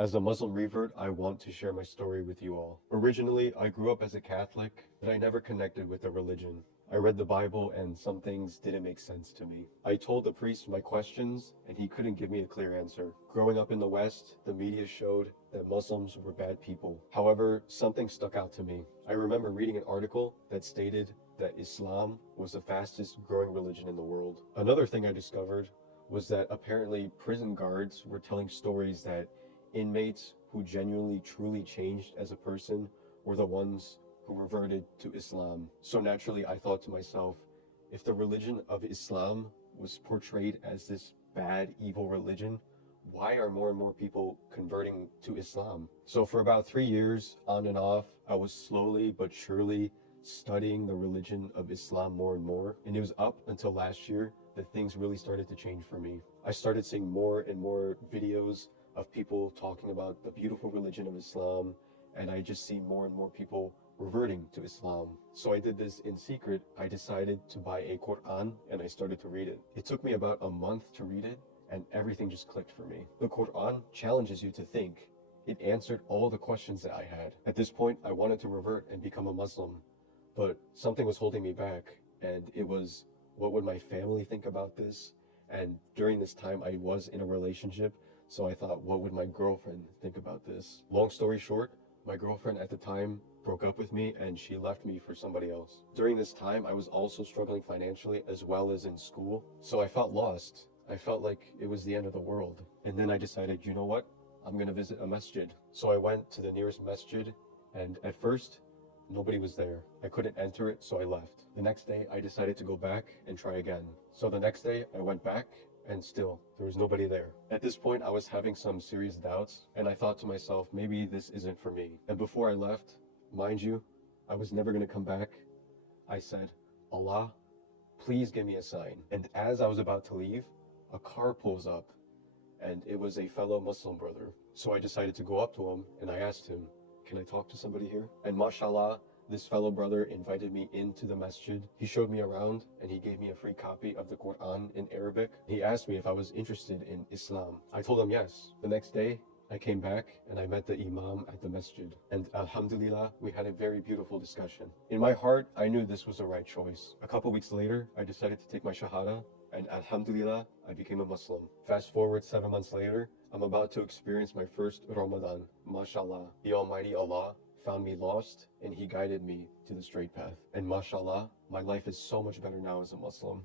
As a Muslim revert, I want to share my story with you all. Originally, I grew up as a Catholic, but I never connected with a religion. I read the Bible and some things didn't make sense to me. I told the priest my questions and he couldn't give me a clear answer. Growing up in the West, the media showed that Muslims were bad people. However, something stuck out to me. I remember reading an article that stated that Islam was the fastest growing religion in the world. Another thing I discovered was that apparently prison guards were telling stories that inmates who genuinely truly changed as a person were the ones who reverted to Islam. So naturally, I thought to myself, if the religion of Islam was portrayed as this bad, evil religion, why are more and more people converting to Islam? So for about 3 years, on and off, I was slowly but surely studying the religion of Islam more and more. And it was up until last year that things really started to change for me. I started seeing more and more videos of people talking about the beautiful religion of Islam, and I just see more and more people reverting to Islam. So I did this in secret. I decided to buy a Quran and I started to read it. It took me about a month to read it and everything just clicked for me. The Quran challenges you to think. It answered all the questions that I had. At this point, I wanted to revert and become a Muslim, but something was holding me back, and it was, what would my family think about this? And during this time, I was in a relationship, so I thought, what would my girlfriend think about this? Long story short, my girlfriend at the time broke up with me and she left me for somebody else. During this time, I was also struggling financially as well as in school, so I felt lost. I felt like it was the end of the world. And then I decided, you know what? I'm gonna visit a masjid. So I went to the nearest masjid, and at first, nobody was there. I couldn't enter it, so I left. The next day, I decided to go back and try again. So the next day, I went back, and still, there was nobody there. At this point, I was having some serious doubts, and I thought to myself, maybe this isn't for me. And before I left, mind you, I was never gonna come back. I said, Allah, please give me a sign. And as I was about to leave, a car pulls up, and it was a fellow Muslim brother. So I decided to go up to him, and I asked him, can I talk to somebody here? And mashallah, this fellow brother invited me into the masjid. He showed me around and he gave me a free copy of the Quran in Arabic. He asked me if I was interested in Islam. I told him yes. The next day, I came back and I met the imam at the masjid. And alhamdulillah, we had a very beautiful discussion. In my heart, I knew this was the right choice. A couple weeks later, I decided to take my shahada, and alhamdulillah, I became a Muslim. Fast forward 7 months later, I'm about to experience my first Ramadan. Mashallah, the Almighty Allah found me lost and He guided me to the straight path. And mashallah, my life is so much better now as a Muslim.